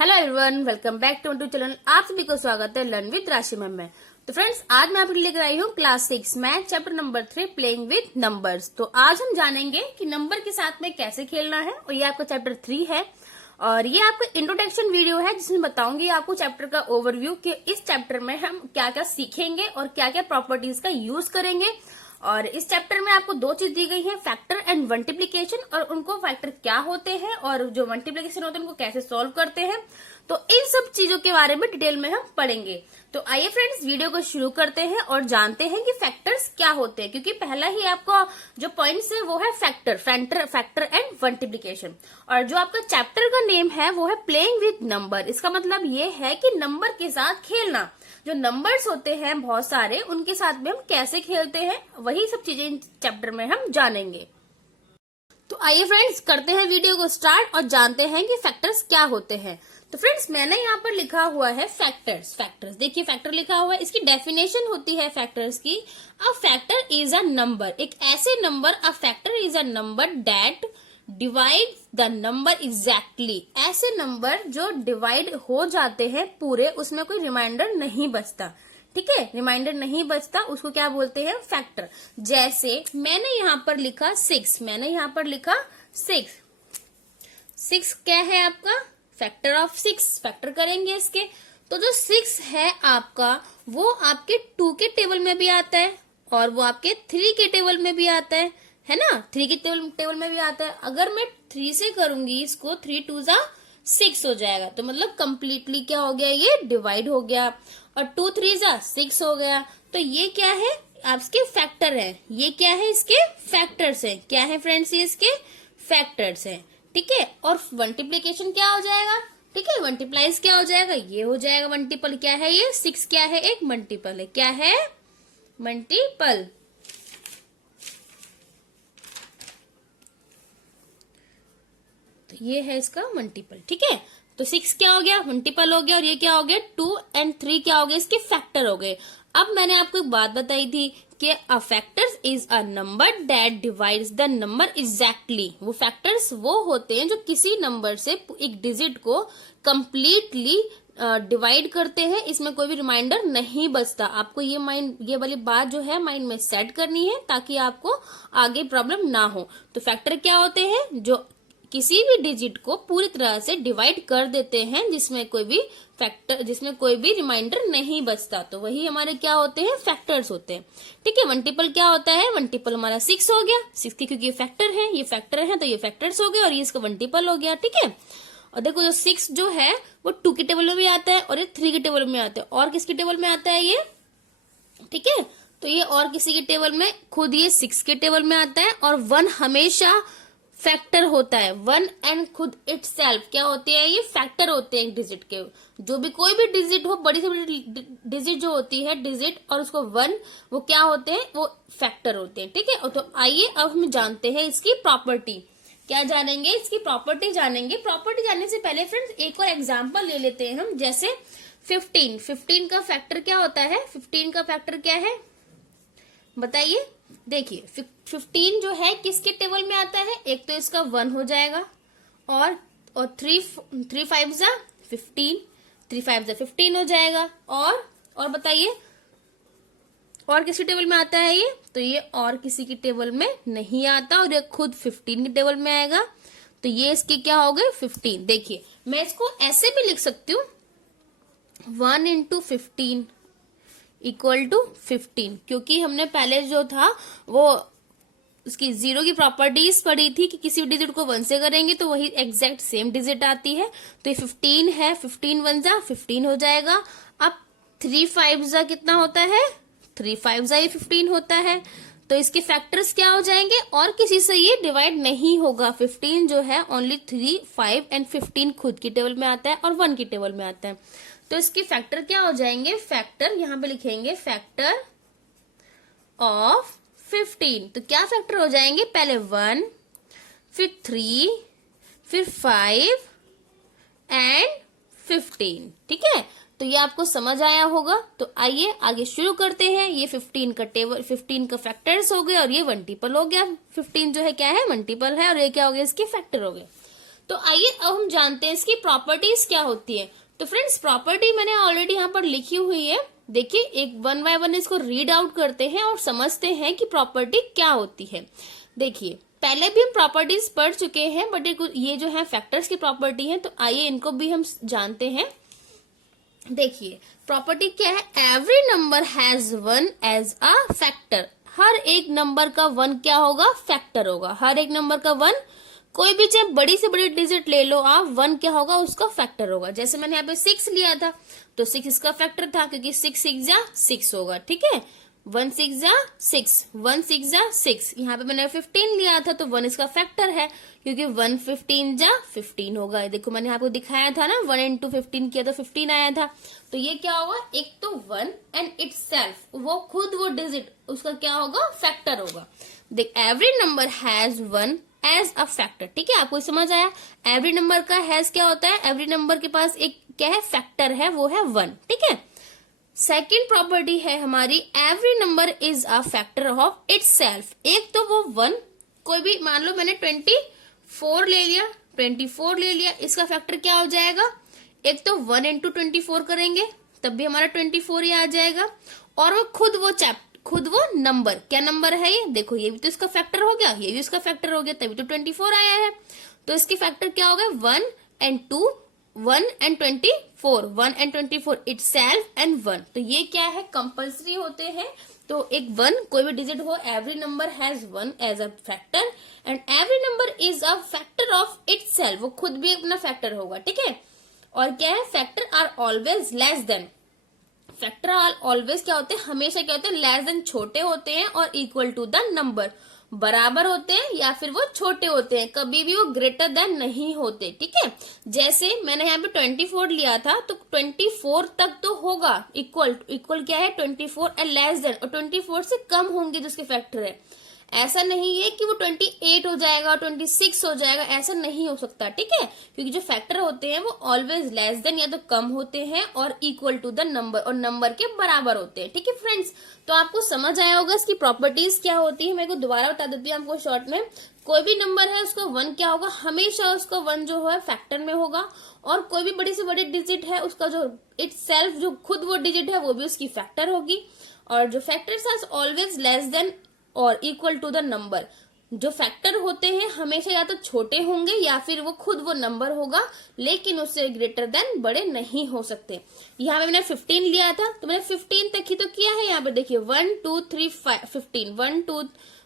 Hello everyone, welcome back to channel. आप सभी को स्वागत है लर्न विद राशि मैम में। तो फ्रेंड्स, आज मैं आपके लिए लेकर आई हूँ class 6 math chapter number 3 playing with numbers. तो आज हम जानेंगे कि नंबर के साथ में कैसे खेलना है, और ये आपका चैप्टर 3 है और ये आपका इंट्रोडक्शन वीडियो है जिसमें बताऊंगी आपको चैप्टर का ओवरव्यू कि इस चैप्टर में हम क्या क्या सीखेंगे और क्या क्या प्रॉपर्टीज का यूज करेंगे। और इस चैप्टर में आपको दो चीज दी गई है, फैक्टर एंड मल्टीप्लीकेशन, और उनको फैक्टर क्या होते हैं और जो मल्टीप्लीकेशन होते हैं उनको कैसे सॉल्व करते हैं। तो इन सब चीजों के बारे में डिटेल में हम पढ़ेंगे। तो आइए फ्रेंड्स, वीडियो को शुरू करते हैं और जानते हैं कि फैक्टर्स क्या होते हैं, क्योंकि पहला ही आपका जो पॉइंट्स है वो है फैक्टर एंड मल्टीप्लीकेशन। और जो आपका चैप्टर का नेम है वो है प्लेइंग विद नंबर। इसका मतलब ये है कि नंबर के साथ खेलना। जो नंबर्स होते हैं बहुत सारे, उनके साथ में हम कैसे खेलते हैं, वही सब चीजें इन चैप्टर में हम जानेंगे। तो आइए फ्रेंड्स, करते हैं वीडियो को स्टार्ट और जानते हैं कि फैक्टर्स क्या होते हैं। तो फ्रेंड्स, मैंने यहाँ पर लिखा हुआ है फैक्टर्स। देखिए, फैक्टर लिखा हुआ है, इसकी डेफिनेशन होती है फैक्टर्स की। A factor is a number, एक ऐसे number, a factor is a number that divide the number exactly. ऐसे नंबर जो डिवाइड हो जाते हैं पूरे, उसमें कोई रिमाइंडर नहीं बचता। ठीक है, रिमाइंडर नहीं बचता, उसको क्या बोलते हैं, फैक्टर। जैसे मैंने यहाँ पर लिखा 6। 6 क्या है आपका, फैक्टर ऑफ 6। फैक्टर करेंगे इसके, तो जो 6 है आपका, वो आपके 2 के टेबल में भी आता है और वो आपके 3 के टेबल में भी आता है ना। 3 के टेबल में भी आता है। अगर मैं 3 से करूंगी इसको, 3 2 जा 6 हो जाएगा, तो मतलब कंप्लीटली क्या हो गया, ये डिवाइड हो गया। और 2 3 जा 6 हो गया। तो ये क्या है, आपके फैक्टर है। ये क्या है, इसके फैक्टर्स है। क्या है फ्रेंड्स, ये इसके फैक्टर्स है। ठीक है, और मल्टीप्लीकेशन क्या हो जाएगा, ठीक है, मल्टीप्लाइज क्या हो जाएगा, ये हो जाएगा। मल्टीपल क्या है, ये 6 क्या है, एक मल्टीपल है। क्या है, मल्टीपल। तो ये है इसका मल्टीपल। ठीक है, तो 6 क्या हो गया, मल्टीपल हो गया, और ये क्या हो गया, 2 और 3 क्या हो गए, इसके फैक्टर हो गए। अब मैंने आपको एक बात बताई थी कि a factors is a number that divides the number exactly. वो फैक्टर्स वो होते हैं जो किसी नंबर से एक डिजिट को कंप्लीटली डिवाइड करते हैं, इसमें कोई भी रिमाइंडर नहीं बचता। आपको ये वाली बात जो है माइंड में सेट करनी है, ताकि आपको आगे प्रॉब्लम ना हो। तो फैक्टर क्या होते हैं, जो किसी भी डिजिट को पूरी तरह से डिवाइड कर देते हैं, जिसमें कोई भी रिमाइंडर नहीं बचता। तो वही हमारे क्या होते हैं, फैक्टर्स होते हैं। ठीक है, मल्टीपल क्या होता है, मल्टीपल हमारा 6 हो गया। 6 की क्योंकि ये फैक्टर है, तो ये फैक्टर्स हो गए और ये इसका मल्टीपल हो गया। ठीक है, और देखो जो 6 जो है वो 2 के टेबल में भी आता है और ये 3 के टेबल में आता है। और किसके टेबल में आता है ये, ठीक है, तो ये और किसी के टेबल में, खुद ये 6 के टेबल में आता है। और 1 हमेशा फैक्टर होता है। 1 एंड खुद इटसेल्फ क्या होते हैं, ये फैक्टर होते हैं एक डिजिट के। जो भी कोई भी डिजिट हो, बड़ी से बड़ी डिजिट जो होती है डिजिट, और उसको 1, वो क्या होते हैं, वो फैक्टर होते हैं। ठीक है, तो आइए अब हम जानते हैं इसकी प्रॉपर्टी। क्या जानेंगे, इसकी प्रॉपर्टी जानेंगे। प्रॉपर्टी जानने से पहले फ्रेंड्स एक और एग्जाम्पल ले लेते हैं हम। जैसे 15 का फैक्टर क्या होता है, 15 का फैक्टर क्या है बताइए। देखिए 15 जो है किसके टेबल में आता है, एक तो इसका 1 हो जाएगा, और 3 5 जा 15, 3 5 जा 15 हो जाएगा। और बताइए, और किसके टेबल में आता है ये, तो ये और किसी की टेबल में नहीं आता, और ये खुद 15 के टेबल में आएगा। तो ये इसके क्या हो गए, 15। देखिए मैं इसको ऐसे भी लिख सकती हूँ, 1 into 15 इक्वल टू 15, क्योंकि हमने पहले जो था वो उसकी 0 की प्रॉपर्टीज पढ़ी थी कि किसी डिजिट को 1 से करेंगे तो वही एग्जैक्ट सेम डिजिट आती है। तो ये 15 है, 15 1 जा 15 हो जाएगा। अब 3 5 जा कितना होता है, 3 5 जा ये 15 होता है। तो इसके फैक्टर्स क्या हो जाएंगे, और किसी से ये डिवाइड नहीं होगा। 15 जो है ओनली 3 5 एंड 15 खुद की टेबल में आता है और 1 की टेबल में आता है। तो इसके फैक्टर क्या हो जाएंगे, फैक्टर यहां पे लिखेंगे फैक्टर ऑफ 15। तो क्या फैक्टर हो जाएंगे, पहले 1, फिर 3, फिर 5 एंड 15। ठीक है, तो ये आपको समझ आया होगा। तो आइए आगे शुरू करते हैं। ये 15 का फैक्टर्स हो गए और ये मल्टीपल हो गया। 15 जो है क्या है, मल्टीपल है, और ये क्या हो गया, इसके फैक्टर हो गए। तो आइए अब हम जानते हैं इसकी प्रॉपर्टीज क्या होती है। तो फ्रेंड्स प्रॉपर्टी मैंने ऑलरेडी यहाँ पर लिखी हुई है, देखिए एक वन बाय वन इसको रीड आउट करते हैं और समझते हैं कि प्रॉपर्टी क्या होती है। देखिए पहले भी हम प्रॉपर्टीज पढ़ चुके हैं, बट ये जो है फैक्टर्स की प्रॉपर्टी है, तो आइए इनको भी हम जानते हैं। देखिए प्रॉपर्टी क्या है, every number has one as a factor. हर एक नंबर का वन क्या होगा, फैक्टर होगा। हर एक नंबर का वन, कोई भी चाहे बड़ी से बड़ी डिजिट ले लो आप, वन क्या होगा, उसका फैक्टर होगा। जैसे मैंने यहाँ पे 6 लिया था तो 6 इसका फैक्टर था, क्योंकि 6 6 जा 6 होगा, ठीक है। 1 6 जा 6, 1 6 जा 6। यहाँ पे मैंने 15 लिया था तो 1 इसका फैक्टर है, क्योंकि 1 15 जा 15 होगा। देखो मैंने आपको दिखाया था ना, 1 इंटू 15 किया तो 15 आया था। तो ये क्या होगा, एक तो 1 एंड इटसेल्फ, वो खुद वो डिजिट उसका क्या होगा, फैक्टर होगा। देख every number has one as a factor, ठीक है। आपको समझ आया, एवरी नंबर का हैज क्या होता है, एवरी नंबर के पास एक क्या है, फैक्टर है, वो है 1, ठीक है। सेकेंड प्रॉपर्टी है हमारी, every number is a factor of itself. एक तो वो 1, कोई भी मान लो मैंने 24 ले लिया, 24 ले लिया, इसका फैक्टर क्या हो जाएगा, एक तो 1 इंटू 24 करेंगे तब भी हमारा 24 ही आ जाएगा। और वो खुद वो नंबर, क्या नंबर है ये, देखो ये भी तो इसका फैक्टर हो गया, ये भी इसका फैक्टर हो गया, तभी तो 24 आया है। तो इसकी फैक्टर क्या हो गया, 1 and 2, 1 and 24, 1 and 24 itself and 1। तो ये क्या है, कंपल्सरी होते हैं। तो एक 1, कोई भी डिजिट हो, every number has 1 as a factor and every number is a factor of itself, वो खुद भी अपना फैक्टर होगा, ठीक है। और क्या है, factor are always less than, factor always क्या होते हैं, हमेशा क्या होते हैं, लेस देन छोटे होते हैं, और इक्वल टू द नंबर, बराबर होते हैं या फिर वो छोटे होते हैं, कभी भी वो ग्रेटर देन नहीं होते, ठीक है। जैसे मैंने यहाँ पे 24 लिया था तो 24 तक तो होगा, इक्वल क्या है 24 एंड लेस देन, और 24 से कम होंगे जिसके फैक्टर है। ऐसा नहीं है कि वो 28 हो जाएगा, 26 हो जाएगा, ऐसा नहीं हो सकता, ठीक है। क्योंकि जो फैक्टर होते हैं वो ऑलवेज लेस देन या तो कम होते हैं और इक्वल टू द नंबर, और नंबर के बराबर होते हैं, ठीक है फ्रेंड्स। तो आपको समझ आया होगा इसकी प्रॉपर्टीज क्या होती है। मैं को दोबारा बता देती हूँ आपको शॉर्ट में। कोई भी नंबर है उसका 1 क्या होगा, हमेशा उसका 1 जो है फैक्टर में होगा, और कोई भी बड़ी से बड़ी डिजिट है उसका जो इटसेल्फ, जो खुद वो डिजिट है, वो भी उसकी फैक्टर होगी। और जो factors are always less than और इक्वल टू द नंबर, जो फैक्टर होते हैं हमेशा या तो छोटे होंगे या फिर वो खुद वो नंबर होगा, लेकिन उससे ग्रेटर देन बड़े नहीं हो सकते। यहाँ पे मैंने 15 लिया था तो मैंने 15 तक ही तो किया है। यहाँ पे देखिए 1 2 3 5 15, 1 2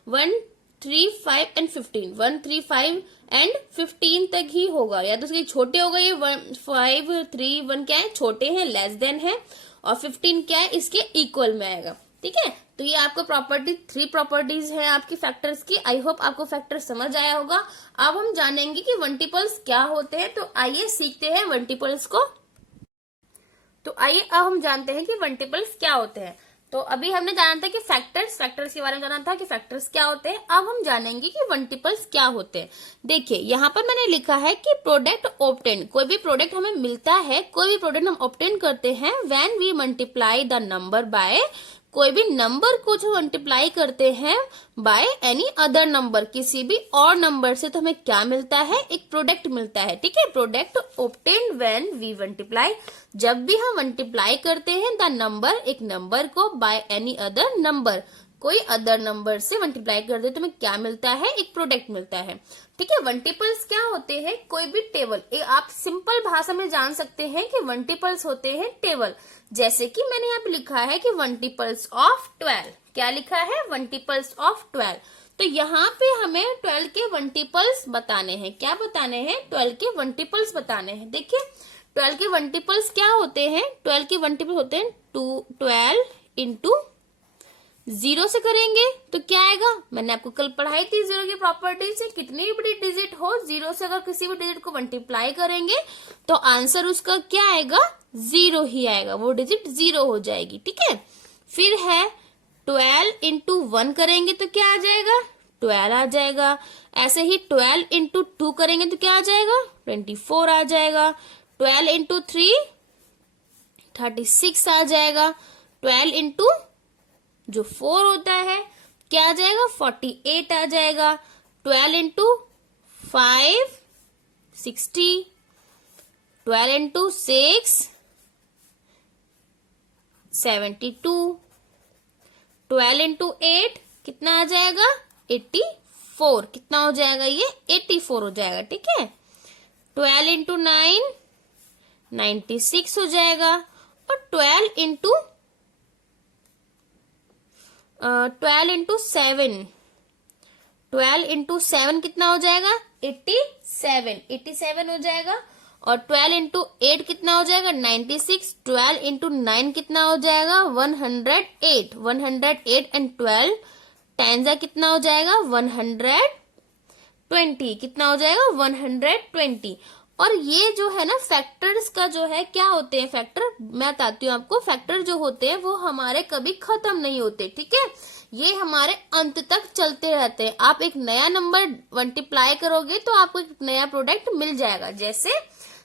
1 3 5 एंड 15, 1 3 5 एंड 15 तक ही होगा, या तो उसके छोटे हो गए, 1 5 3 1 क्या है, छोटे हैं, लेस देन है, और 15 क्या है, इसके इक्वल में आएगा, ठीक है। तो ये आपको 3 प्रॉपर्टीज है आपकी फैक्टर्स की। आई होप आपको फैक्टर समझ आया होगा। अब हम जानेंगे कि मल्टीपल्स क्या होते हैं, तो आइए सीखते हैं मल्टीपल्स को। तो आइए अब हम जानते हैं कि मल्टीपल्स क्या होते हैं। तो अभी हमने जाना था कि फैक्टर्स के बारे में जाना था कि फैक्टर्स क्या होते हैं। अब हम जानेंगे कि मल्टीपल्स क्या होते हैं। देखिए यहाँ पर मैंने लिखा है कि प्रोडक्ट ऑब्टेन, कोई भी प्रोडक्ट हमें मिलता है, कोई भी प्रोडक्ट हम ऑब्टेन करते हैं when we multiply the number by, कोई भी नंबर को जो मल्टीप्लाई करते हैं बाय एनी अदर नंबर, किसी भी और नंबर से, तो हमें क्या मिलता है, एक प्रोडक्ट मिलता है, ठीक है। Product obtained when we multiply, जब भी हम मल्टीप्लाई करते हैं द नंबर, एक नंबर को, बाय एनी अदर नंबर, कोई अदर नंबर से मल्टीप्लाई कर दे तो हमें क्या मिलता है, एक प्रोडक्ट मिलता है, ठीक है। मल्टीपल्स क्या होते हैं, कोई भी टेबल, आप सिंपल भाषा में जान सकते हैं कि मल्टीपल्स होते हैं टेबल। जैसे कि मैंने यहाँ पे लिखा है कि मल्टीपल्स ऑफ 12, क्या लिखा है, मल्टीपल्स ऑफ 12। तो यहाँ पे हमें 12 के मल्टीपल्स बताने हैं, क्या बताने हैं, 12 के मल्टीपल्स बताने हैं। देखिए 12 के मल्टीपल्स क्या होते हैं, 12 के मल्टीपल्स होते हैं 12 इंटू 0 से करेंगे तो क्या आएगा, मैंने आपको कल पढ़ाई थी 0 की प्रॉपर्टी से, कितनी भी बड़ी डिजिट हो, 0 से अगर किसी भी डिजिट को मल्टीप्लाई करेंगे तो आंसर उसका क्या आएगा, 0 ही आएगा, वो डिजिट 0 हो जाएगी, ठीक है। फिर है 12 इंटू 1 करेंगे तो क्या आ जाएगा, 12 आ जाएगा। ऐसे ही 12 इंटू 2 करेंगे तो क्या आ जाएगा, 24 आ जाएगा। 12 इंटू 3 36 आ जाएगा। 12 इंटू जो 4 होता है क्या आ जाएगा, 48 आ जाएगा। 12 इंटू 5 60, 12 into 6 72, 12 into 8 कितना आ जाएगा 84, कितना हो जाएगा ये 84 हो जाएगा, ठीक है। 12 into 9 96 हो जाएगा, और 12 into 7 12 into 7 कितना हो जाएगा 87 हो जाएगा, और 12 into 8 कितना हो जाएगा 96, 12 into 9 कितना हो जाएगा 108, 108 एंड 12 10 कितना हो जाएगा 120, कितना हो जाएगा 120। और ये जो है ना फैक्टर्स का जो है क्या होते हैं फैक्टर, मैं बताती हूँ आपको। फैक्टर जो होते हैं वो हमारे कभी खत्म नहीं होते, ठीक है, ये हमारे अंत तक चलते रहते हैं। आप एक नया नंबर मल्टीप्लाई करोगे तो आपको एक नया प्रोडक्ट मिल जाएगा। जैसे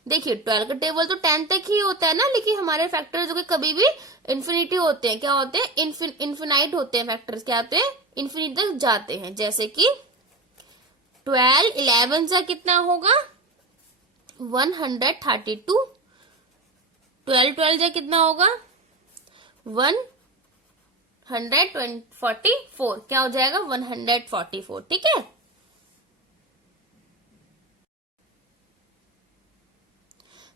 देखिए 12 का टेबल तो 10 तक ही होता है ना, लेकिन हमारे फैक्टर जो कि कभी भी इन्फिनिटी होते हैं, क्या होते हैं इन्फिनाइट होते हैं फैक्टर्स, क्या होते हैं इन्फिनिटी तक जाते हैं। जैसे कि 12 11 से कितना होगा 132, 12 से कितना होगा 144, क्या हो जाएगा 144, ठीक है।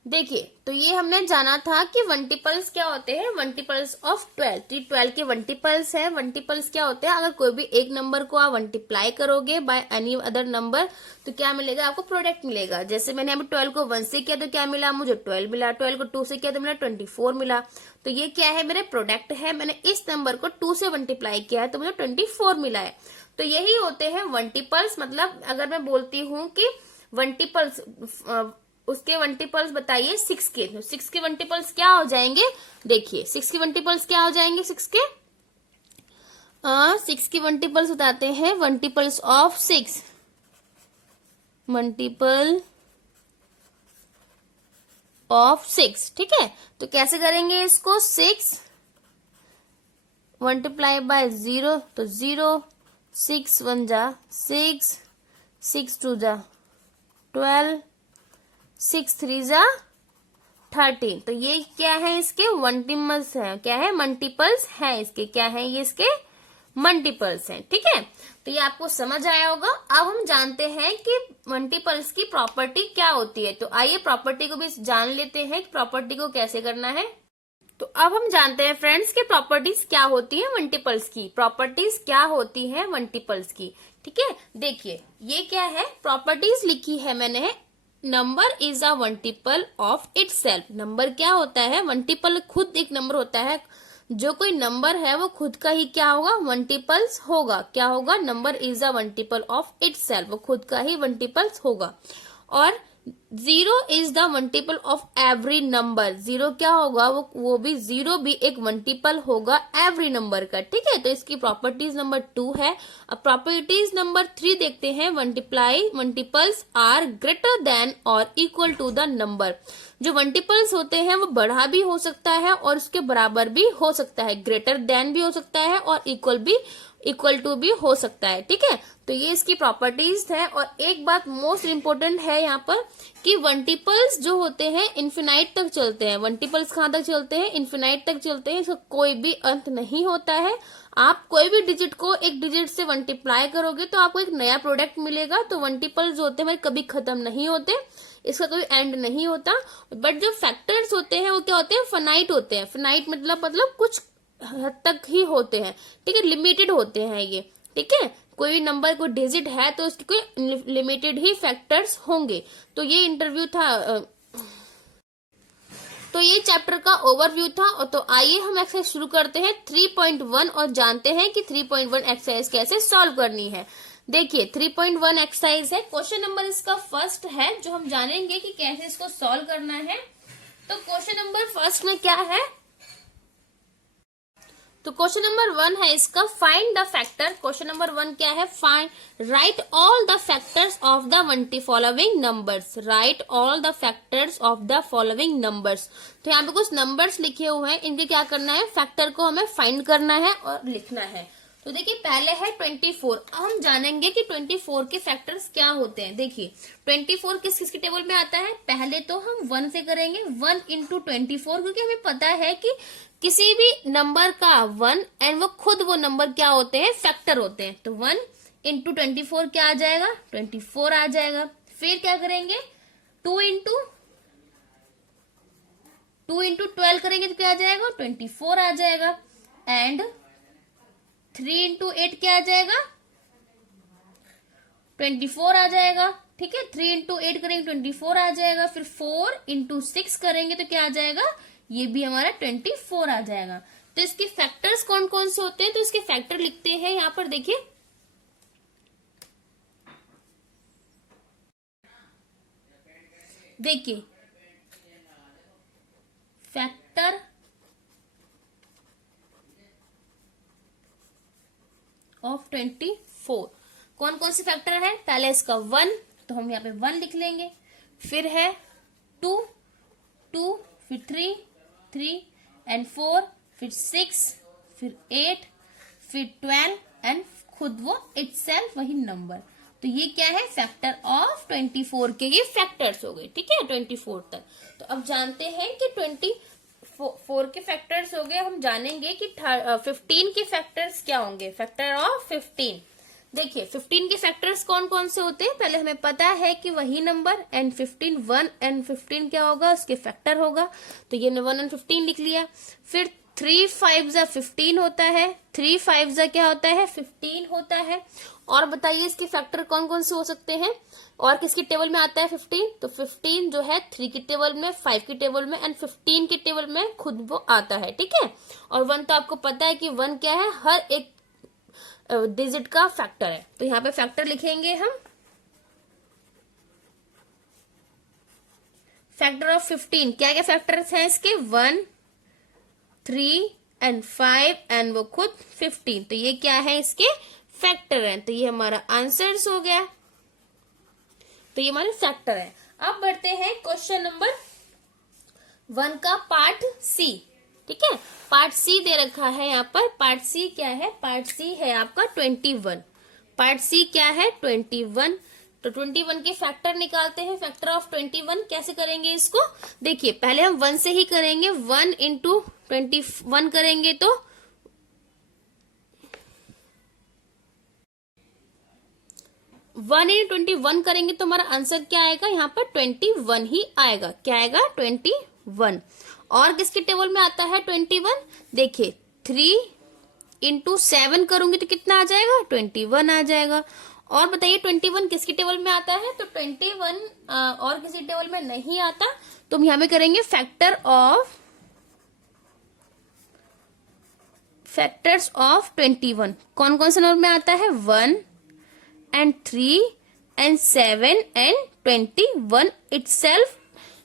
देखिए तो ये हमने जाना था कि वंटिपल्स क्या होते हैं, वंटिपल्स ऑफ 12। 12 के वंटिपल्स है। वंटिपल्स क्या होते हैं, अगर कोई भी एक नंबर को आप मल्टीप्लाई करोगे बाय एनी अदर नंबर तो क्या मिलेगा आपको प्रोडक्ट मिलेगा। जैसे मैंने अभी 12 को 1 से किया तो क्या मिला मुझे 12 मिला, 12 को 2 से किया तो मिला 24 मिला। तो ये क्या है मेरे प्रोडक्ट है, मैंने इस नंबर को 2 से मल्टीप्लाई किया है तो मुझे 24 मिला है। तो यही होते हैं वंटिपल्स। मतलब अगर मैं बोलती हूँ कि वंटिपल्स, उसके वंटिपल्स बताइए 6 के, तो 6 के वंटिपल्स क्या हो जाएंगे, देखिए 6 के वंटिपल्स क्या हो जाएंगे, 6 के वंटिपल्स बताते हैं, वंटिपल्स ऑफ 6, मल्टीपल ऑफ 6, ठीक है। तो कैसे करेंगे इसको, 6 मल्टीप्लाई बाय 0 तो 0, 6 1 जा 6, 6 2 जा 12, 6 3 जा 13। तो ये क्या है इसके वंटिपल्स है, क्या है मल्टीपल्स है इसके, क्या है ये इसके मल्टीपल्स हैं, ठीक है। तो ये आपको समझ आया होगा। अब हम जानते हैं कि मल्टीपल्स की प्रॉपर्टी क्या होती है, तो आइए प्रॉपर्टी को भी जान लेते हैं कि प्रॉपर्टी को कैसे करना है। तो अब हम जानते हैं फ्रेंड्स कि प्रॉपर्टीज क्या होती है मल्टीपल्स की, प्रॉपर्टीज क्या होती है मल्टीपल्स की, ठीक है। देखिए ये क्या है, प्रॉपर्टीज लिखी है मैंने, number is a multiple of itself. Number क्या होता है, मल्टीपल खुद एक नंबर होता है, जो कोई नंबर है वो खुद का ही क्या होगा मल्टीपल्स होगा, क्या होगा, number is a multiple of itself, वो खुद का ही मल्टीपल्स होगा। और 0 is the multiple of every number, 0 क्या होगा, वो भी 0 भी एक मल्टीपल होगा एवरी नंबर का, ठीक है। तो इसकी प्रॉपर्टीज नंबर 2 है। अब प्रॉपर्टीज नंबर 3 देखते हैं, मल्टीपल्स आर ग्रेटर देन और इक्वल टू द नंबर। जो मल्टीपल्स होते हैं वो बढ़ा भी हो सकता है और उसके बराबर भी हो सकता है, ग्रेटर देन भी हो सकता है और इक्वल टू भी हो सकता है, ठीक है। तो ये इसकी प्रॉपर्टीज है। और एक बात मोस्ट इंपोर्टेंट है यहाँ पर कि मल्टीपल्स जो होते हैं इन्फिनाइट तक चलते हैं। मल्टीपल्स कहाँ तक चलते हैं, इन्फिनाइट तक चलते हैं, इसका कोई भी अंत नहीं होता है। आप कोई भी डिजिट को एक डिजिट से मल्टीप्लाई करोगे तो आपको एक नया प्रोडक्ट मिलेगा। तो मल्टीपल्स जो होते हैं कभी खत्म नहीं होते, इसका कोई एंड नहीं होता। बट जो फैक्टर्स होते हैं वो क्या होते हैं, फाइनाइट होते हैं। फाइनाइट मतलब कुछ हद तक ही होते हैं, ठीक है, लिमिटेड होते हैं ये, ठीक है। कोई नंबर कोई डिजिट है तो उसके कोई लिमिटेड ही फैक्टर्स होंगे। तो ये इंटरव्यू था, तो ये चैप्टर का ओवरव्यू था। और तो आइए हम एक्सरसाइज शुरू करते हैं 3.1 और जानते हैं कि 3.1 एक्सरसाइज कैसे सॉल्व करनी है। देखिए 3.1 एक्सरसाइज है, क्वेश्चन नंबर इसका फर्स्ट है जो हम जानेंगे कि कैसे इसको सॉल्व करना है। तो क्वेश्चन नंबर फर्स्ट में क्या है, तो क्वेश्चन नंबर 1 है इसका find the factor. Question number 1 क्या है, find right all the factors of the following numbers, right all the factors of the following numbers. तो यहाँ पे कुछ नंबर्स लिखे हुए हैं, इनके क्या करना है, फैक्टर को हमें फाइंड करना है और लिखना है। तो देखिए पहले है 24। अब हम जानेंगे कि 24 के फैक्टर्स क्या होते हैं। देखिए 24 किस किस के टेबल में आता है। पहले तो हम 1 से करेंगे, 1 इंटू 24, क्योंकि हमें पता है कि किसी भी नंबर का 1 एंड वो खुद वो नंबर क्या होते हैं, फैक्टर होते हैं। तो 1 इंटू 24 क्या आ जाएगा, 24 आ जाएगा। फिर क्या करेंगे, 2 इंटू 12 करेंगे तो क्या आ जाएगा, 24 आ जाएगा। एंड 3 इंटू 8 क्या आ जाएगा, 24 आ जाएगा। ठीक है, 3 इंटू 8 करेंगे 24 आ जाएगा। फिर 4 इंटू 6 करेंगे तो क्या आ जाएगा, ये भी हमारा 24 आ जाएगा। तो इसके फैक्टर्स कौन कौन से होते हैं, तो इसके फैक्टर लिखते हैं यहां पर। देखिए फैक्टर ऑफ 24 कौन कौन से फैक्टर है। पहले इसका 1, तो हम यहाँ पे 1 लिख लेंगे। फिर है 2, फिर 3 एंड 4, फिर 6, फिर 8, फिर 12 एंड खुद वो इटसेल्फ वही नंबर। तो ये क्या है, फैक्टर ऑफ 24 के ये फैक्टर्स हो गए। ठीक है, 24 तक। तो अब जानते हैं कि 24 के फैक्टर्स हो गए। हम जानेंगे कि 15 के फैक्टर्स क्या होंगे, फैक्टर ऑफ 15। देखिए 15 के फैक्टर्स कौन कौन से होते हैं। पहले हमें पता है कि वही नंबर एंड 15, 1 एंड 15 क्या होगा, उसके फैक्टर होगा। तो ये 1 एंड 15 लिख लिया। फिर 3 5 जा 15 होता है, 3 5 जा क्या होता है, 15 होता है। और बताइए इसके फैक्टर कौन कौन से हो सकते हैं, और किसकी टेबल में आता है 15। तो 15 जो है 3 की टेबल में, 5 की टेबल में एंड 15 की टेबल में खुद वो आता है। ठीक है, और 1 तो आपको पता है कि 1 क्या है, हर एक डिजिट का फैक्टर है। तो यहाँ पे फैक्टर लिखेंगे हम, फैक्टर ऑफ 15 क्या क्या फैक्टर्स हैं इसके, 1, 3 एंड 5 एंड वो खुद 15। तो ये क्या है, इसके फैक्टर हैं। तो ये हमारा आंसर हो गया। तो ये हमारे फैक्टर है। अब बढ़ते हैं क्वेश्चन नंबर 1 का पार्ट सी। ठीक है, पार्ट सी दे रखा है यहाँ पर। पार्ट सी क्या है, पार्ट सी है आपका 21। पार्ट सी क्या है, 21। तो 21 के फैक्टर निकालते हैं। फैक्टर ऑफ 21 कैसे करेंगे इसको, देखिए पहले हम 1 से ही करेंगे। 1 इंटू 21 करेंगे तो 1 इंटू 21 करेंगे तो हमारा आंसर क्या आएगा, यहाँ पर 21 ही आएगा। क्या आएगा, 21। और किसके टेबल में आता है 21, देखिए 3 इंटू 7 करूंगी तो कितना आ जाएगा, 21 आ जाएगा। और बताइए 21 किसकी टेबल में आता है, तो 21 और किसी टेबल में नहीं आता। तो हम यहाँ पे करेंगे फैक्टर्स ऑफ 21। कौन कौन से नंबर में आता है, 1 and 3 and 7 and 21 itself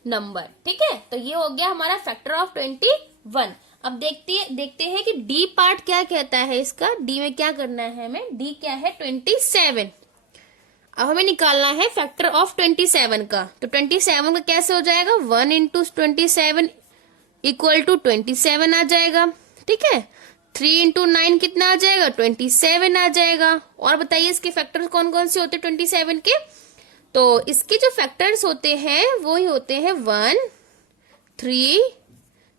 number. ठीक है, तो ये हो गया हमारा फैक्टर ऑफ 21। अब देखते हैं कि डी पार्ट क्या कहता है इसका। डी में क्या करना है हमें, डी क्या है 27। अब हमें निकालना है फैक्टर ऑफ 27 का। तो 27 का कैसे हो जाएगा, 1 इंटू 27 इक्वल टू 27 आ जाएगा। ठीक है, 3 इंटू 9 कितना आ जाएगा, 27 आ जाएगा। और बताइए इसके फैक्टर्स कौन कौन से होते हैं 27 के। तो इसके जो फैक्टर्स होते हैं वो ही होते हैं 1, 3,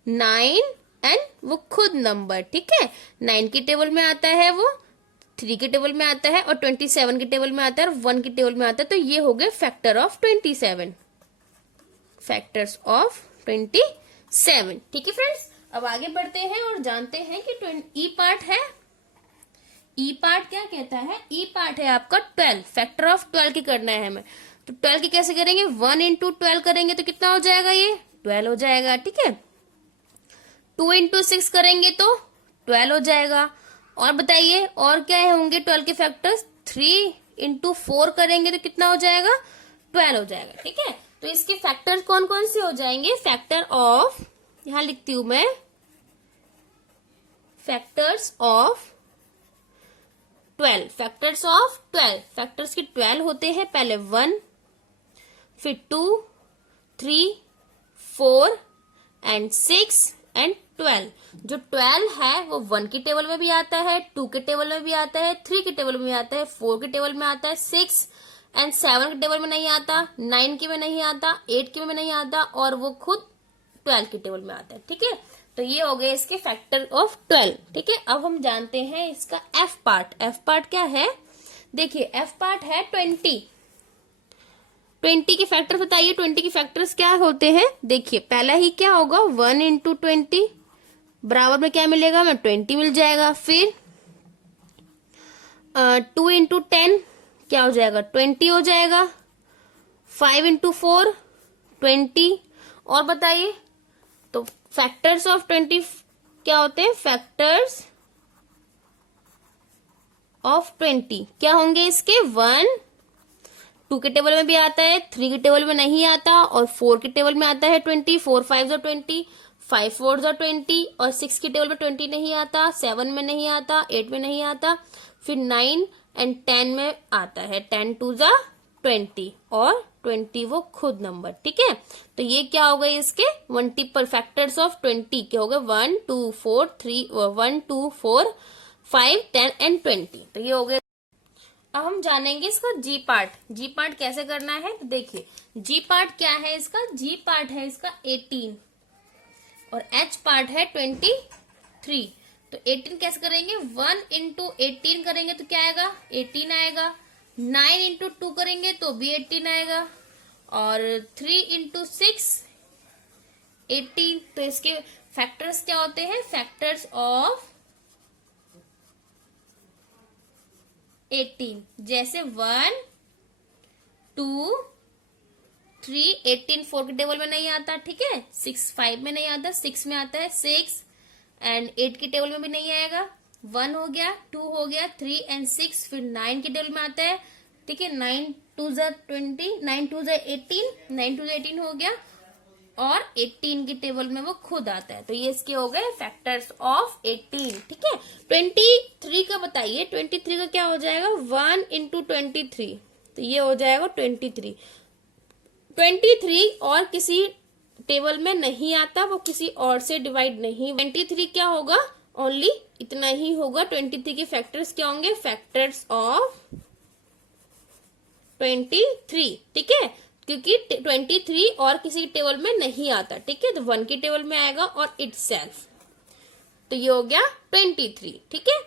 9 एंड वो खुद नंबर। ठीक है, 9 की टेबल में आता है, वो 3 के टेबल में आता है, और 27 के टेबल में आता है, और 1 के टेबल में आता है। तो ये हो गए फैक्टर ऑफ 27, फैक्टर्स ऑफ 27। ठीक है फ्रेंड्स, अब आगे बढ़ते हैं और जानते हैं कि ई पार्ट है। ई पार्ट क्या कहता है, ई पार्ट है आपका 12। फैक्टर ऑफ 12 की करना है हमें। तो 12 की कैसे करेंगे, 1 इंटू 12 करेंगे तो कितना हो जाएगा, ये 12 हो जाएगा। ठीक है, 2 इंटू 6 करेंगे तो 12 हो जाएगा। और बताइए और क्या होंगे 12 के फैक्टर्स, 3 इंटू 4 करेंगे तो कितना हो जाएगा, 12 हो जाएगा। ठीक है, तो इसके फैक्टर्स कौन कौन से हो जाएंगे, फैक्टर ऑफ, यहां लिखती हूं मैं, factors of 12। Factors of 12, factors के 12 होते हैं। पहले 1, फिर 2, 3, 4 एंड 6 एंड 12। जो 12 है वो 1 की टेबल में भी आता है, 2 के टेबल में भी आता है, 3 की टेबल में भी आता है, 4 की टेबल में आता है, 6 एंड 7 की टेबल में नहीं आता, 9 की में नहीं आता, 8 की में नहीं आता, और वो खुद 12 की टेबल में आता है। ठीक है, तो ये हो गए इसके फैक्टर ऑफ 12। ठीक है, अब हम जानते हैं इसका एफ पार्ट। एफ पार्ट क्या है? देखिए, एफ पार्ट है 20। 20 के फैक्टर्स बताइए, 20 के फैक्टर्स क्या होते हैं? देखिए, पहला ही क्या होगा, 1 इंटू 20 बराबर में क्या मिलेगा, हमें 20 मिल जाएगा। फिर 2 इंटू 10 क्या हो जाएगा, 20 हो जाएगा। 5 इंटू 4 20। और बताइए, तो फैक्टर्स ऑफ 20 क्या होते हैं? फैक्टर्स ऑफ 20 क्या होंगे इसके? 1 2 के टेबल में भी आता है, 3 के टेबल में नहीं आता, और 4 के टेबल में आता है 20। 4 5 20, 5 4 20, और 6 की टेबल में 20 नहीं आता, 7 में नहीं आता, 8 में नहीं आता, फिर 9 एंड 10 में आता है। 10 2 20, और 20 वो खुद नंबर। ठीक है, तो ये क्या हो गए इसके मल्टीपल फैक्टर्स ऑफ 20 क्या हो गए? 1 2 4 3 1 2 4 5 10 एंड 20। तो ये हो गए। अब हम जानेंगे इसका जी पार्ट। जी पार्ट कैसे करना है? तो देखिए, जी पार्ट क्या है इसका? जी पार्ट है इसका 18 और एच पार्ट है 23। तो 18 कैसे करेंगे? 1 इंटू 18 करेंगे तो क्या आएगा? 18 आएगा। 9 इंटू 2 करेंगे तो भी 18 आएगा, और 3 इंटू 6 18। तो इसके फैक्टर्स क्या होते हैं? फैक्टर्स ऑफ 18, जैसे 1 2 3 18 4 के टेबल में नहीं आता। ठीक है, 6 5 में नहीं आता, 6 में आता है 6, एंड 8 की टेबल में भी नहीं आएगा। 1 हो गया, 2 हो गया, 3 एंड 6, फिर 9 की टेबल में आता है। ठीक है, 9 2 20, 9 2 18, 9 2 18 हो गया, और 18 की टेबल में वो खुद आता है। तो ये इसके हो गए फैक्टर्स ऑफ 18। ठीक है, 23 का बताइए। 23 का क्या हो जाएगा? 1 इंटू 23, तो ये हो जाएगा 23। 23 और किसी टेबल में नहीं आता, वो किसी और से डिवाइड नहीं। 23 क्या होगा? ओनली इतना ही होगा। 23 के फैक्टर्स क्या होंगे? Factors of 23। ठीक है, क्योंकि 23 और किसी टेबल में नहीं आता। ठीक है, तो 1 की टेबल में आएगा और इटसेल्फ। तो ये हो गया 23। ठीक है,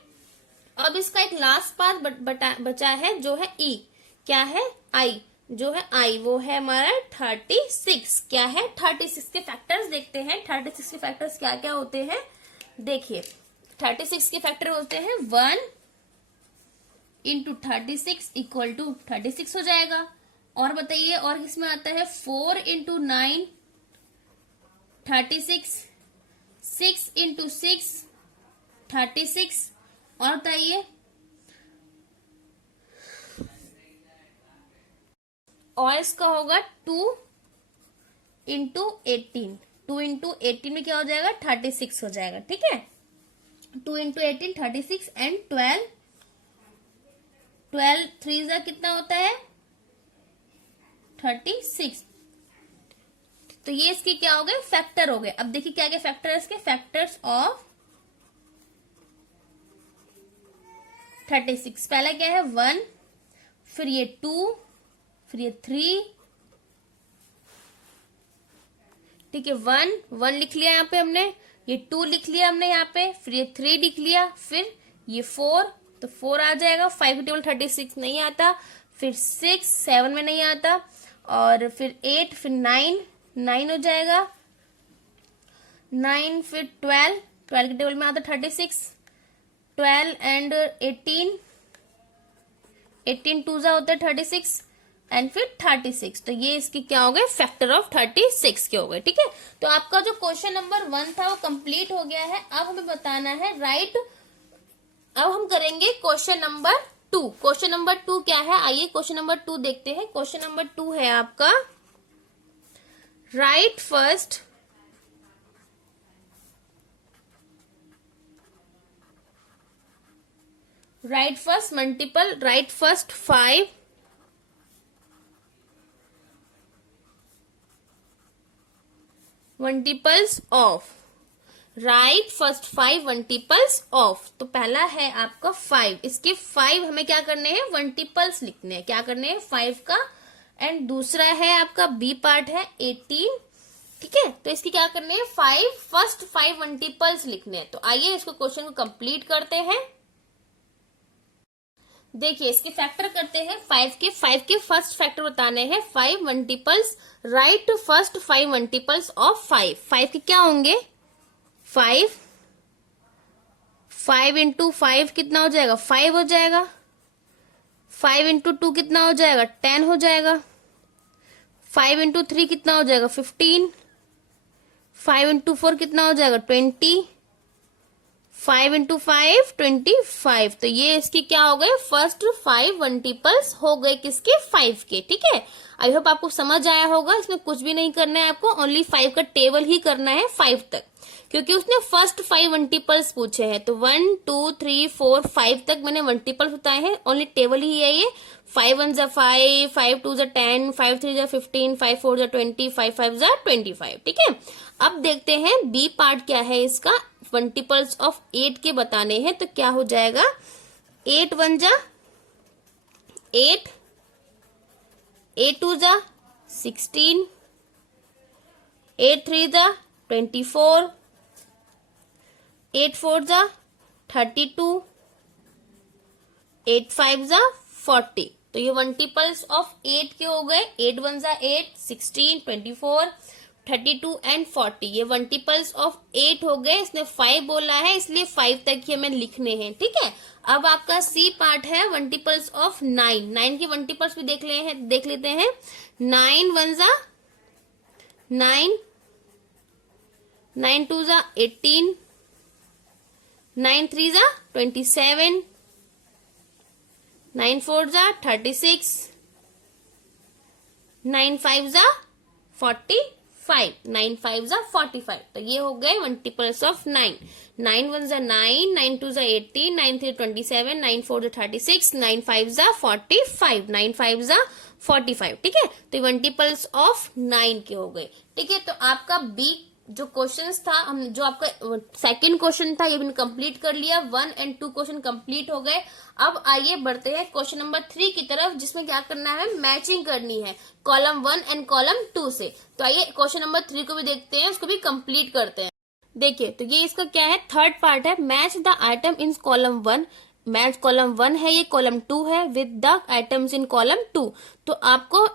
अब इसका एक लास्ट पार्ट बचा है, जो है ई। क्या है? आई। जो है आई, वो है हमारा 36। क्या है? 36 के फैक्टर्स देखते हैं। 36 के फैक्टर्स क्या क्या होते हैं? देखिए, 36 के फैक्टर होते हैं 1 इंटू 36 इक्वल टू 36 हो जाएगा। और बताइए, और किसमें आता है? 4 इंटू 9 36, 6 इंटू 6 36, और बताइए, और इसका होगा 2 इंटू 18। 2 इंटू 18 में क्या हो जाएगा? 36 हो जाएगा। ठीक है, 2 इंटू 18 36, एंड 12 3 जा कितना होता है? 36। तो ये इसके क्या हो गए? फैक्टर हो गए। अब देखिए क्या क्या फैक्टर है इसके? Factors of 36। पहला क्या है? 1, फिर ये 2, फिर ये 3। ठीक है, 1 लिख लिया यहाँ पे हमने, ये 2 लिख लिया हमने यहाँ पे, फिर ये 3 लिख लिया, फिर ये 4, तो 4 आ जाएगा। 5 की टेबल 36 नहीं आता, फिर 6 7 में नहीं आता, और फिर 8, फिर 9 हो जाएगा। 9 फिर 12 की टेबल में आता 36। 12 एंड 18 2 जा होता है 36, एंड फिर 36। तो ये इसकी क्या हो गए? फैक्टर ऑफ 36 के हो गए। ठीक है, तो आपका जो क्वेश्चन नंबर 1 था वो कंप्लीट हो गया है। अब हमें बताना है राइट। अब हम करेंगे क्वेश्चन नंबर 2। क्वेश्चन नंबर 2 क्या है? आइए क्वेश्चन नंबर 2 देखते हैं। क्वेश्चन नंबर 2 है आपका, right first multiple, right first 5 multiples of right first 5 multiples of. तो पहला है आपका 5, इसके 5 हमें क्या करने हैं, मल्टीपल्स लिखने हैं, क्या करने हैं 5 का। एंड दूसरा है आपका बी पार्ट है 18, ठीक है। तो इसकी क्या करने हैं, 5 फर्स्ट 5 मल्टीपल्स लिखने हैं। तो आइए इसको क्वेश्चन को कंप्लीट करते हैं। देखिए इसके फैक्टर करते हैं, 5 के फर्स्ट फैक्टर बताने हैं, 5 multiples, right first 5 multiples of 5। 5 के क्या होंगे, 5 इंटू 5 कितना हो जाएगा, 5 हो जाएगा। 5 इंटू 2 कितना हो जाएगा, 10 हो जाएगा। 5 इंटू 3 कितना हो जाएगा, 15। 5 इंटू 4 कितना हो जाएगा, 20। 5 इंटू 5 25। तो ये इसके क्या हो गए, फर्स्ट 5 मल्टीपल्स हो गए किसके, 5 के, ठीक है। आई होप आपको समझ आया होगा, इसमें कुछ भी नहीं करना है आपको, ओनली 5 का टेबल ही करना है 5 तक, क्योंकि उसने फर्स्ट 5 मल्टीपल्स पूछे हैं। तो 1 2 3 4 5 तक मैंने मल्टीपल्स बताए हैं, ओनली टेबल ही है ये। 5 1 जा 5, 5 2 जा 10, 5 3 जा 15, 5 4 जा 20, 5 5 जा 25, ठीक है। अब देखते हैं बी पार्ट क्या है इसका, मल्टीपल्स ऑफ 8 के बताने हैं। तो क्या हो जाएगा, 8 1 जा 8, 8 2 जा 16, 8 3 जा 24, 8 4 जा 32, 8 5 जा 40। तो ये मल्टीपल्स ऑफ 8 के हो गए, 8 1 जा 8, 16, 24, 32 एंड 40। ये मल्टीपल्स ऑफ 8 हो गए, इसने 5 बोला है इसलिए 5 तक ही हमें लिखने हैं, ठीक है। अब आपका सी पार्ट है मल्टीपल्स ऑफ 9। 9 के मल्टीपल्स भी देख लेते हैं। 9 1 जा 9, 9 2 जा 18, 9 3 जा 27, 9 4 जा 36, 9 5 जा 45, 9 5 जा 45। तो ये हो गए मल्टीपल्स ऑफ 9। 9 1 जा 9, 9 2 जा 18, 9 3 27, 9 4 जा 36, 9 5 जा 45, 9 5 जा 45, ठीक है। तो ये मल्टीपल्स ऑफ 9 के हो गए, ठीक है। तो आपका बी जो क्वेश्चंस था, हम जो आपका सेकंड क्वेश्चन था ये भी कंप्लीट कर लिया, 1 एंड 2 क्वेश्चन कंप्लीट हो गए। अब आइए बढ़ते हैं क्वेश्चन नंबर 3 की तरफ, जिसमें क्या करना है, मैचिंग करनी है कॉलम 1 एंड कॉलम 2 से। तो आइए क्वेश्चन नंबर 3 को भी देखते हैं, उसको भी कंप्लीट करते हैं। देखिए तो ये इसका क्या है, थर्ड पार्ट है, match the item in column 1। Match column 1 है, ये कॉलम 2 है with the items in column 2। तो आपको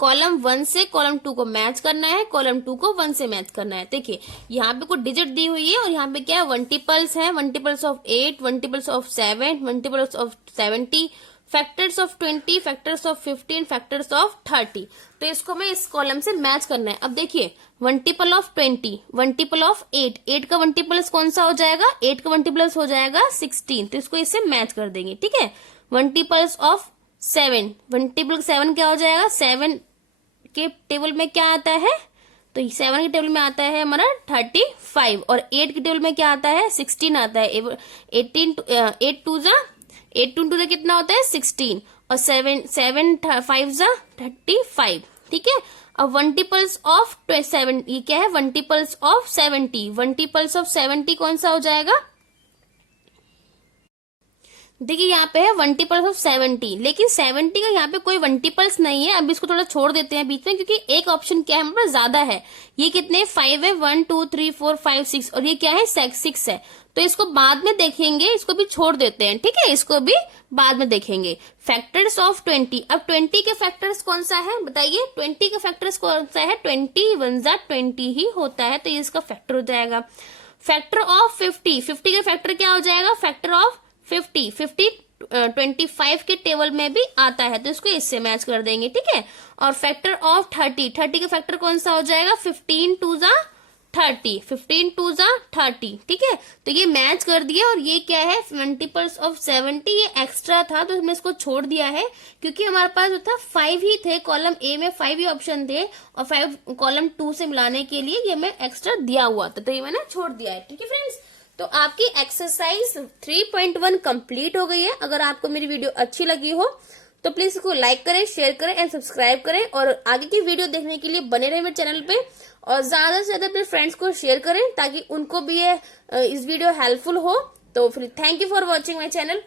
कॉलम 1 से कॉलम 2 को मैच करना है, कॉलम 2 को 1 से मैच करना है। देखिए यहाँ पे कुछ डिजिट दी हुई है और यहाँ पे क्या है, मल्टीपल्स है, multiples of 8, multiples of 7, multiples of 70, factors of 20, factors of 15, factors of 30। तो इसको मैं इस कॉलम से मैच करना है। अब देखिए मल्टीपल ऑफ 20, मल्टीपल ऑफ 8, 8 का मल्टीपल्स कौन सा हो जाएगा, 8 का मल्टीपल्स हो जाएगा 16। तो इसको इससे मैच कर देंगे, ठीक है। मल्टीपल्स ऑफ 7, मल्टीपल 7 क्या हो जाएगा, 7 के टेबल में क्या आता है, तो 7 के टेबल में आता है हमारा 35, और 8 के टेबल में क्या आता है, 16 आता है। 8 2 जा 8 2 जा कितना होता है, 16, और 7 5 जा 35, ठीक है। अब मल्टीपल्स ऑफ 7, ये क्या है, मल्टीपल्स ऑफ 70, मल्टीपल्स ऑफ 70 कौन सा हो जाएगा, देखिए यहाँ पे है मल्टीपल्स ऑफ 70, लेकिन 70 का यहाँ पे कोई मल्टीपल्स नहीं है। अब इसको थोड़ा छोड़ देते हैं बीच में, क्योंकि एक ऑप्शन क्या है हमारे पास ज्यादा है। ये कितने 5 है, 1 2 3 4 5 6, और ये क्या है 6 है। तो इसको बाद में देखेंगे, इसको भी छोड़ देते हैं, ठीक है, इसको भी बाद में देखेंगे। फैक्टर्स ऑफ 20, अब 20 के फैक्टर्स कौन सा है बताइए, 20 के फैक्टर्स कौन सा है, 20 1 जा 20 ही होता है, तो ये इसका फैक्टर हो जाएगा। फैक्टर ऑफ 50, 50 का फैक्टर क्या हो जाएगा, फैक्टर ऑफ 50, 25 के टेबल में भी आता है, तो इसको इससे मैच कर देंगे, ठीक है। और फैक्टर ऑफ 30, 30 का फैक्टर कौन सा हो जाएगा, 15 2 जा 30, 15 2 जा 30, ठीक है। तो ये मैच कर दिया। और ये क्या है, मल्टीपल्स ऑफ 70, ये एक्स्ट्रा था तो हमने इसको छोड़ दिया है, क्योंकि हमारे पास जो था 5 ही थे, कॉलम ए में 5 ही ऑप्शन थे, और 5 कॉलम 2 से मिलाने के लिए ये हमें एक्स्ट्रा दिया हुआ था, तो ये मैंने छोड़ दिया है, ठीक है फ्रेंड्स। तो आपकी एक्सरसाइज 3.1 कंप्लीट हो गई है। अगर आपको मेरी वीडियो अच्छी लगी हो तो प्लीज इसको लाइक करें, शेयर करें एंड सब्सक्राइब करें, और आगे की वीडियो देखने के लिए बने रहे मेरे चैनल पे। और ज्यादा से ज्यादा अपने फ्रेंड्स को शेयर करें ताकि उनको भी ये इस वीडियो हेल्पफुल हो। तो फिर thank you for watching my channel.